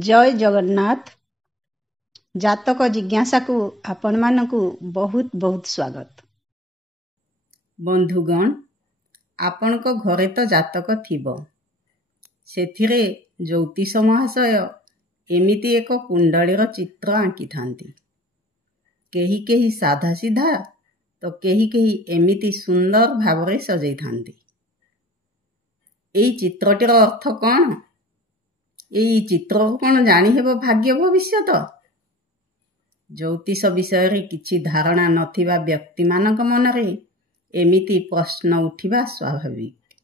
जय जगन्नाथ। जातक जिज्ञासा को आपण मानकु बहुत बहुत स्वागत। बंधुगण, आपणक घरे तो जातक थिबो। सेथिरे ज्योतिष महाशय एमिति एक कुंडलीर चित्र आंकी थांती। केही केही साधा सीधा तो केही केही एमिति सुंदर भावरे सजै थांती। एई चित्रटीर अर्थ कौन? एई चित्र कौन जानी हेबो भाग्य भविष्यत? ज्योतिष विषय किछि धारणा नथिबा व्यक्ति मानक मनरे एमिति प्रश्न उठिबा स्वाभाविक।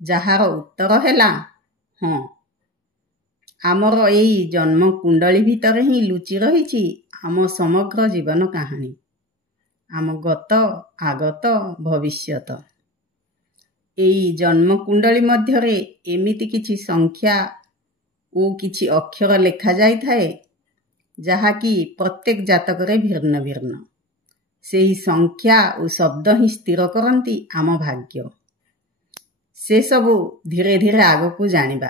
जहार उत्तर हेला हाँ, आमर एई जन्म कुंडली भितर ही लुचि रहिछि आम समग्र जीवन कहानी, आम गत आगत भविष्यत। एई जन्म कुंडली मध्यरे एमिति किछि संख्या ओ किछि अक्षर लेखा जाई थाए जहाँकि प्रत्येक जातकरे भिन्न भिन्न। सेही संख्या और शब्द ही स्थिर करती आम भाग्य। से सबु धीरे धीरे आग को जानिबा।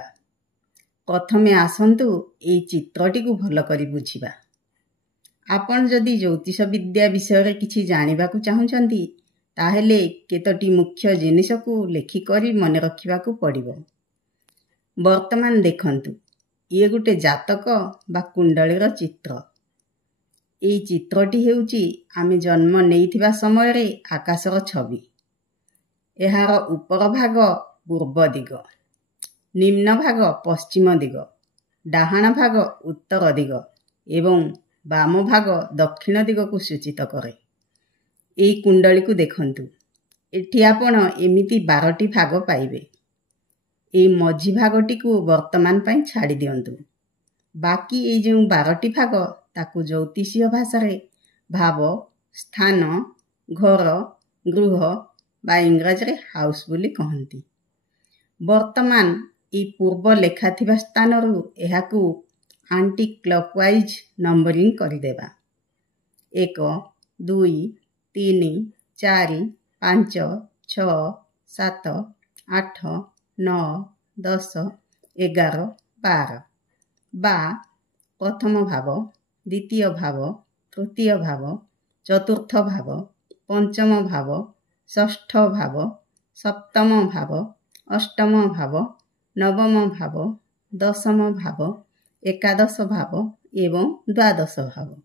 प्रथमे आसंतु एई चित्रटी को भल करी बुझिबा। आपण जदि ज्योतिष विद्या विषय किछि जानिबा को चाहुचंती ताहेले केतोटी मुख्य जिनिस को लेखि करी मने रखिबा को पड़िबो। वर्तमान देखंतु, ये गोटे जातक बा कुंडलीर चित्र। एई चित्रटी हेउची आमे जन्म नेइथिबा समय रे आकाशर छवि। एहार ऊपर भाग पूर्व दिग, निम्न भाग पश्चिम दिग, डाहाण भाग उत्तर दिग एवं बाम भाग दक्षिण दिग को सूचित करे। एई कुंडली को देखंतु, एठी आपण एमिति 12टी भाग पाइबे। एई मझी भागटी को वर्तमान पई छाड़ी दियंतु। बाकी एई जे 12टी भाग ताकू ज्योतिषीय भाषा रे भाव, स्थान, घर, गृह बा इंग्रजी रे हाउस बोली कहंती। वर्तमान ई पूर्व लेखा थिबा स्थान रु एहाकू आंटी क्लॉकवाइज नंबरिंग करि देबा। 1 2 3 4 5 6 7 8 9 10 11 12 बा प्रथम भाव, द्वितीय भाव, तृतीय भाव, चतुर्थ भाव, पंचम भाव, षष्ठ भाव, सप्तम भाव, अष्टम भाव, नवम भाव, दशम भाव, एकादश भाव एवं द्वादश भाव।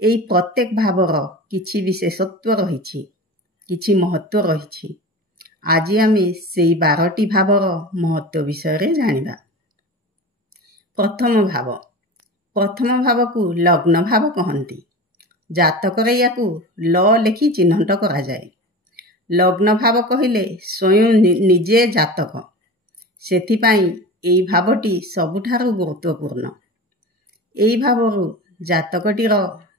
एई प्रत्येक भावर किछि विशेषत्व रहिछि, किछि महत्व रहिछि। आज आमे सेई 12टी भावर महत्व विषय रे जानिबा। प्रथम भाव को लग्न भाव कहंती। जातक रे याकू ल लेखि चिन्हट करा जाए। लग्न भाव कहिले स्वयं निजे जातक। सेथिपाई एई भावटी सबुठारु गुरुत्वपूर्ण। एई भावरु जातकटीर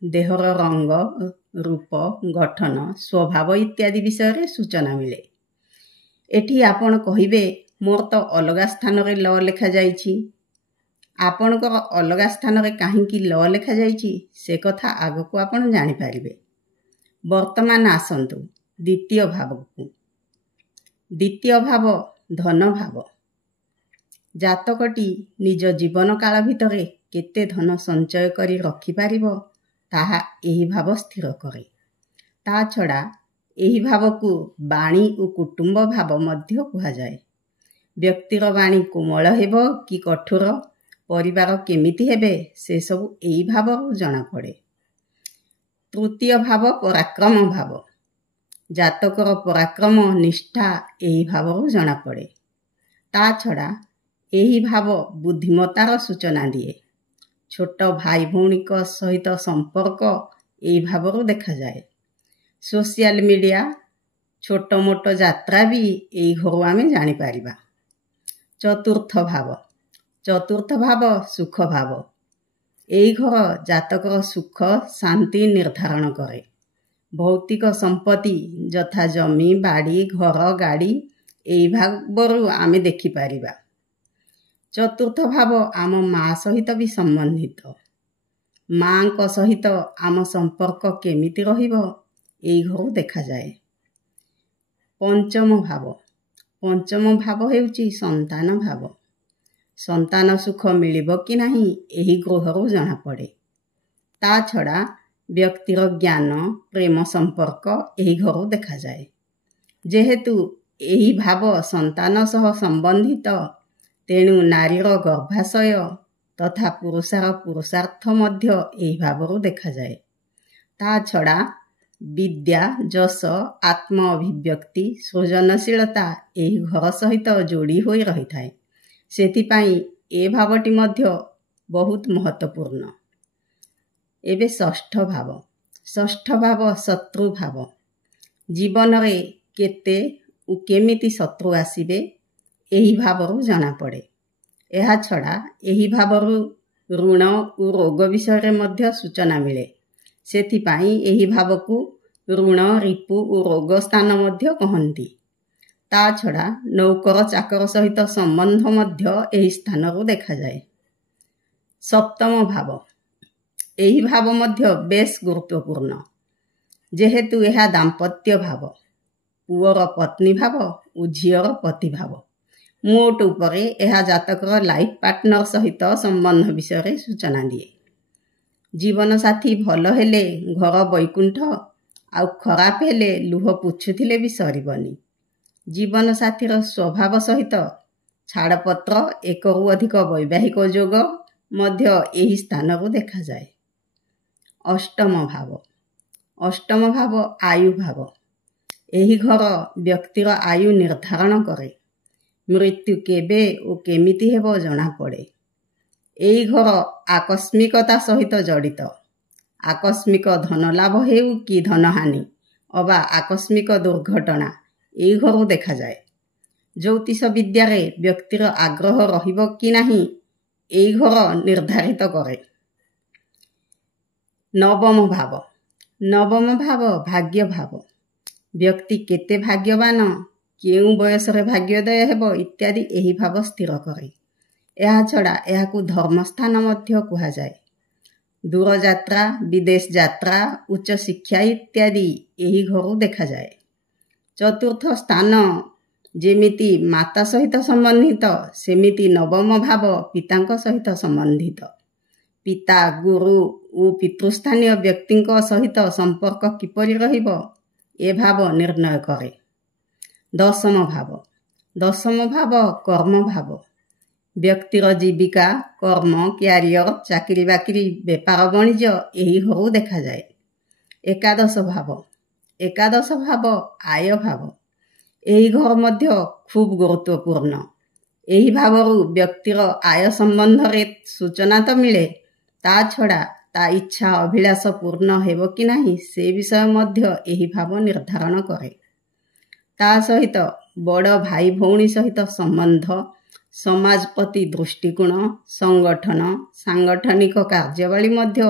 देहर रंग, रूप, गठन, स्वभाव इत्यादि विषय रे सूचना मिले। एठी आपण कहिबे मोर तो अलगा स्थान रे ल लेखा जाइछि। आपणकर अलगा स्थान रे काहींकी ल लेखा जाइछि से कथा आगो को आपण जानि पारिबे। वर्तमान आसंतु द्वितीय भाव को। द्वितीय भाव धन भाव। जातकटी निज जीवन काल भितरे केते धन संचय करी रखि पारिबो ताहा एही भाव स्थिर करे। ता छड़ा एही भाव को वाणी और कुटुंब भाव मध्य कुहा जाए। व्यक्तिर वाणी कोमल हेबो कि कठोर, परिवार केमिति हेबे से सबु एही भाव जना पड़े। तृतीय भाव पराक्रम भाव। जातकर पराक्रम निष्ठा एही भाव जना पड़े। ता छड़ा एही भाव बुद्धिमतार सूचना दिए। छोट भाई भौणी सहित संपर्क एही भाव देखा जाए। सोशल मीडिया, छोट मोट यात्रा भी एही घरु आमे जानि पारिबा। चतुर्थ भाव सुख भाव। एही घर जातकर सुख शांति निर्धारण करे। भौतिक संपत्ति यथा जमी, बाड़ी, घर, गाड़ी एही भावरु आमे देखि पारिबा। चतुर्थ भाव आम माँ सहित भी संबंधित। माँ को सहित आम संपर्क केमिति रहिबो एही घरु देखा जाए। पंचम भाव हेउची संतान भाव। ସନ୍ତାନ ସୁଖ ମିଳିବ କି ନାହିଁ ଏହି ଗୃହରୁ ଜଣାପଡ଼େ। ତା ଛଡ଼ା ବ୍ୟକ୍ତିର ଜ୍ଞାନ, ପ୍ରେମ ସମ୍ପର୍କ ଏହି ଘରୁ ଦେଖାଯାଏ। ଯେହେତୁ ଏହି ଭାବ ସନ୍ତାନ ସହ ସମ୍ବନ୍ଧିତ, ତେଣୁ ନାରୀର ଗର୍ଭାଶୟ ତଥା ପୁରୁଷର ପୁରୁଷାର୍ଥ ମଧ୍ୟ ଏହି ଭାବରୁ ଦେଖାଯାଏ। ତା ଛଡ଼ା ବିଦ୍ୟା, ଯଶ, ଆତ୍ମ ଅଭିବ୍ୟକ୍ତି, ସୃଜନଶୀଳତା ଏହି ଘର ସହିତ ଯୋଡ଼ି ହୋଇ ରହିଥାଏ। ସେଥିପାଇଁ ଏ ଭାବଟି ମଧ୍ୟ ବହୁତ ମହତ୍ତ୍ୱପୂର୍ଣ୍ଣ। ଏବେ ଷଷ୍ଠ ଭାବ। ଷଷ୍ଠ ଭାବ ଶତ୍ରୁ ଭାବ। ଜୀବନରେ କେତେ ଓ କେମିତି ଶତ୍ରୁ ଆସିବେ ଏହି ଭାବରୁ ଜଣାପଡ଼େ। ଏହା ଛଡ଼ା ଏହି ଭାବରୁ ଋଣ ଓ ରୋଗ ବିଷୟରେ ମଧ୍ୟ ସୂଚନା ମିଳେ। ସେଥିପାଇଁ ଏହି ଭାବକୁ ଋଣ, ରିପୁ ଓ ରୋଗ ସ୍ଥାନ ମଧ୍ୟ କହନ୍ତି। ତା ଛଡ଼ା ନୌକର ଚାକର ସହିତ ସମ୍ବନ୍ଧ ମଧ୍ୟ ଏହି ସ୍ଥାନରୁ ଦେଖାଯାଏ। ସପ୍ତମ ଭାବ। ଏହି ଭାବ ମଧ୍ୟ ବେଶ୍ ଗୁରୁତ୍ୱପୂର୍ଣ୍ଣ, ଯେହେତୁ ଏହା ଦାମ୍ପତ୍ୟ ଭାବ, ପୁଅର ପତ୍ନୀ ଭାବ ଓ ଝିଅର ପତି ଭାବ। ମୋଟ ଉପରେ ଏହା ଜାତକର ଲାଇଫ୍ ପାର୍ଟନର ସହିତ ସମ୍ବନ୍ଧ ବିଷୟରେ ସୂଚନା ଦିଏ। ଜୀବନସାଥୀ ଭଲ ହେଲେ ଘର ବୈକୁଣ୍ଠ, ଆଉ ଖରାପ ହେଲେ ଲୁହ ପୋଛୁଥିଲେ ବି ସରିବନି। ଜୀବନସାଥୀର ସ୍ୱଭାବ ସହିତ ଛାଡ଼ପତ୍ର, ଏକରୁ ଅଧିକ ବୈବାହିକ ଯୋଗ ମଧ୍ୟ ଏହି ସ୍ଥାନରୁ ଦେଖାଯାଏ। ଅଷ୍ଟମ ଭାବ। ଅଷ୍ଟମ ଭାବ ଆୟୁ ଭାବ। ଏହି ଘର ବ୍ୟକ୍ତିର ଆୟୁ ନିର୍ଦ୍ଧାରଣ କରେ। ମୃତ୍ୟୁ କେବେ ଓ କେମିତି ହେବ ଜଣାପଡ଼େ। ଏହି ଘର ଆକସ୍ମିକତା ସହିତ ଜଡ଼ିତ। ଆକସ୍ମିକ ଧନଲାଭ ହେଉ କି ଧନହାନି ଅବା ଆକସ୍ମିକ ଦୁର୍ଘଟଣା ଏହି ଘରୁ ଦେଖାଯାଏ। ଜ୍ୟୋତିଷ ବିଦ୍ୟାରେ ବ୍ୟକ୍ତିର ଆଗ୍ରହ ରହିବ କି ନାହିଁ ଏହି ଘର ନିର୍ଦ୍ଧାରିତ କରେ। ନବମ ଭାବ। ନବମ ଭାବ ଭାଗ୍ୟ ଭାବ। ବ୍ୟକ୍ତି କେତେ ଭାଗ୍ୟବାନ, କେଉଁ ବୟସରେ ଭାଗ୍ୟୋଦୟ ହେବ ଇତ୍ୟାଦି ଏହି ଭାବ ସ୍ଥିର କରେ। ଏହା ଛଡ଼ା ଏହାକୁ ଧର୍ମସ୍ଥାନ ମଧ୍ୟ କୁହାଯାଏ। ଦୂରଯାତ୍ରା, ବିଦେଶ ଯାତ୍ରା, ଉଚ୍ଚଶିକ୍ଷା ଇତ୍ୟାଦି ଏହି ଘରୁ ଦେଖାଯାଏ। ଚତୁର୍ଥ ସ୍ଥାନ ଯେମିତି ମାତା ସହିତ ସମ୍ବନ୍ଧିତ, ସେମିତି ନବମ ଭାବ ପିତାଙ୍କ ସହିତ ସମ୍ବନ୍ଧିତ। ପିତା, ଗୁରୁ ଓ ପିତୃସ୍ଥାନୀୟ ବ୍ୟକ୍ତିଙ୍କ ସହିତ ସମ୍ପର୍କ କିପରି ରହିବ ଏ ଭାବ ନିର୍ଣ୍ଣୟ କରେ। ଦଶମ ଭାବ। ଦଶମ ଭାବ କର୍ମ ଭାବ। ବ୍ୟକ୍ତିର ଜୀବିକା, କର୍ମ, କ୍ୟାରିୟର, ଚାକିରି ବାକିରି, ବେପାର ବାଣିଜ୍ୟ ଏହି ଘରୁ ଦେଖାଯାଏ। ଏକାଦଶ ଭାବ। ଏକାଦଶ ଭାବ ଆୟ ଭାବ। ଏହି ଘର ମଧ୍ୟ ଖୁବ୍ ଗୁରୁତ୍ୱପୂର୍ଣ୍ଣ। ଏହି ଭାବରୁ ବ୍ୟକ୍ତିର ଆୟ ସମ୍ବନ୍ଧରେ ସୂଚନା ତ ମିଳେ, ତା ଛଡ଼ା ତା ଇଚ୍ଛା ଅଭିଳାଷ ପୂର୍ଣ୍ଣ ହେବ କି ନାହିଁ ସେ ବିଷୟ ମଧ୍ୟ ଏହି ଭାବ ନିର୍ଦ୍ଧାରଣ କରେ। ତା ସହିତ ବଡ଼ ଭାଇ ଭଉଣୀ ସହିତ ସମ୍ବନ୍ଧ, ସମାଜ ପ୍ରତି ଦୃଷ୍ଟିକୋଣ, ସଂଗଠନ, ସାଂଗଠନିକ କାର୍ଯ୍ୟାବଳୀ ମଧ୍ୟ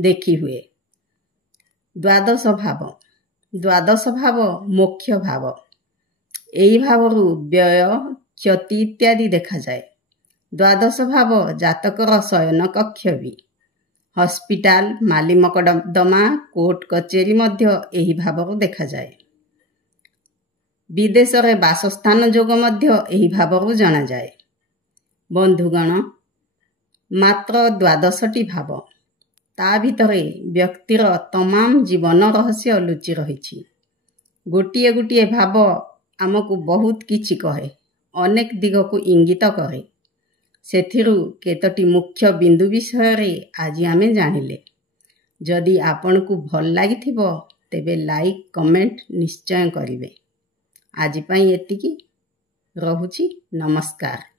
ଦେଖିହୁଏ। ଦ୍ୱାଦଶ ଭାବ। ଦ୍ୱାଦଶ ଭାବ ମୋକ୍ଷ ଭାବ। ଏହି ଭାବରୁ ବ୍ୟୟ, କ୍ଷତି ଇତ୍ୟାଦି ଦେଖାଯାଏ। ଦ୍ୱାଦଶ ଭାବ ଜାତକର ଶୟନ କକ୍ଷ ବି। ହସ୍ପିଟାଲ, ମାଲି ମକଦ୍ଦମା, କୋର୍ଟ କଚେରୀ ମଧ୍ୟ ଏହି ଭାବରୁ ଦେଖାଯାଏ। ବିଦେଶରେ ବାସସ୍ଥାନ ଯୋଗ ମଧ୍ୟ ଏହି ଭାବରୁ ଜଣାଯାଏ। ବନ୍ଧୁଗଣ, ମାତ୍ର 12ଟି ଭାବ। ତା ଭିତରେ ବ୍ୟକ୍ତିର ତମାମ ଜୀବନ ରହସ୍ୟ ଲୁଚି ରହିଛି। ଗୋଟିଏ ଗୋଟିଏ ଭାବ ଆମକୁ ବହୁତ କିଛି କହେ, ଅନେକ ଦିଗକୁ ଇଙ୍ଗିତ କରେ। ସେଥିରୁ କେତୋଟି ମୁଖ୍ୟ ବିନ୍ଦୁ ବିଷୟରେ ଆଜି ଆମେ ଜାଣିଲେ। ଯଦି ଆପଣଙ୍କୁ ଭଲ ଲାଗିଥିବ ତେବେ ଲାଇକ୍, କମେଣ୍ଟ ନିଶ୍ଚୟ କରିବେ। ଆଜି ପାଇଁ ଏତିକି। ରହୁଛି। ନମସ୍କାର।